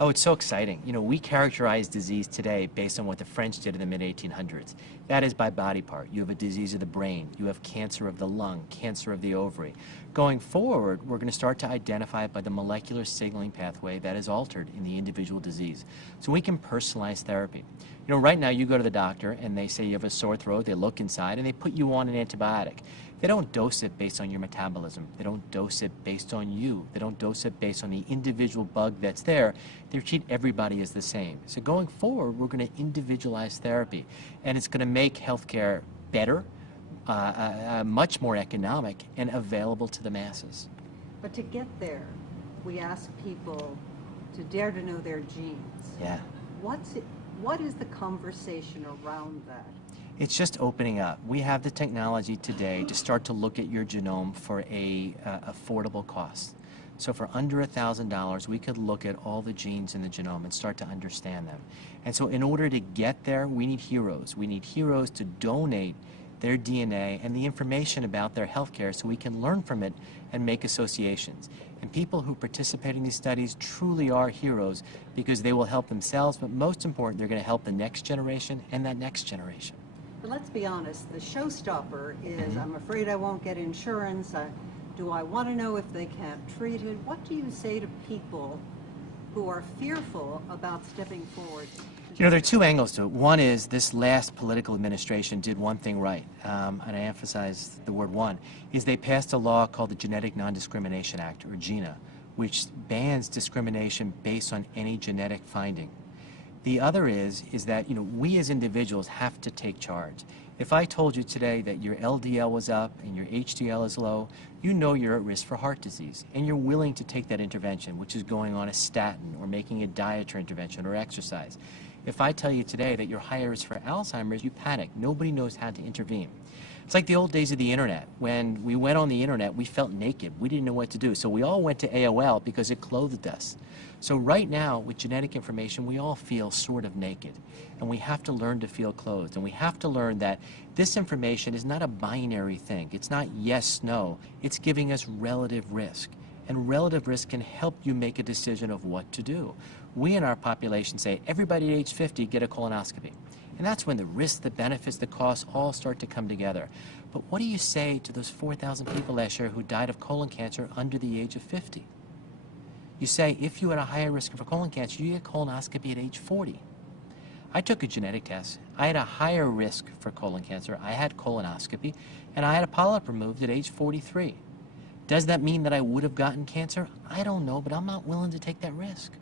Oh, it's so exciting. You know, we characterize disease today based on what the French did in the mid-1800s. That is by body part. You have a disease of the brain, you have cancer of the lung, cancer of the ovary. Going forward, we're going to start to identify it by the molecular signaling pathway that is altered in the individual disease. So we can personalize therapy. You know, right now you go to the doctor and they say you have a sore throat, they look inside and they put you on an antibiotic. They don't dose it based on your metabolism. They don't dose it based on you. They don't dose it based on the individual bug that's there. They treat everybody as the same. So going forward, we're going to individualize therapy, and it's going to make healthcare better, much more economic, and available to the masses. But to get there, we ask people to dare to know their genes. Yeah. What is the conversation around that? It's just opening up. We have the technology today to start to look at your genome for a affordable cost. So for under $1,000, we could look at all the genes in the genome and start to understand them. And so in order to get there, we need heroes. We need heroes to donate their DNA and the information about their healthcare so we can learn from it and make associations. And people who participate in these studies truly are heroes because they will help themselves, but most important, they're going to help the next generation and that next generation. But let's be honest, the showstopper is, I'm afraid I won't get insurance. Do I want to know if they can't treat it? What do you say to people who are fearful about stepping forward? You know, there are two angles to it. One is this last political administration did one thing right, and I emphasize the word one, is they passed a law called the Genetic Non-Discrimination Act, or GINA, which bans discrimination based on any genetic finding. The other is that, you know, we as individuals have to take charge. If I told you today that your LDL was up and your HDL is low, you know you're at risk for heart disease, and you're willing to take that intervention, which is going on a statin or making a dietary intervention or exercise. If I tell you today that you're higher risk for Alzheimer's, you panic. Nobody knows how to intervene. It's like the old days of the internet. When we went on the internet, we felt naked. We didn't know what to do. So we all went to AOL because it clothed us. So right now, with genetic information, we all feel sort of naked. And we have to learn to feel clothed. And we have to learn that this information is not a binary thing. It's not yes, no. It's giving us relative risk. And relative risk can help you make a decision of what to do. We in our population say, everybody at age 50 get a colonoscopy. And that's when the risks, the benefits, the costs all start to come together. But what do you say to those 4,000 people last year who died of colon cancer under the age of 50? You say, if you had a higher risk for colon cancer, you get colonoscopy at age 40. I took a genetic test. I had a higher risk for colon cancer. I had colonoscopy, and I had a polyp removed at age 43. Does that mean that I would have gotten cancer? I don't know, but I'm not willing to take that risk.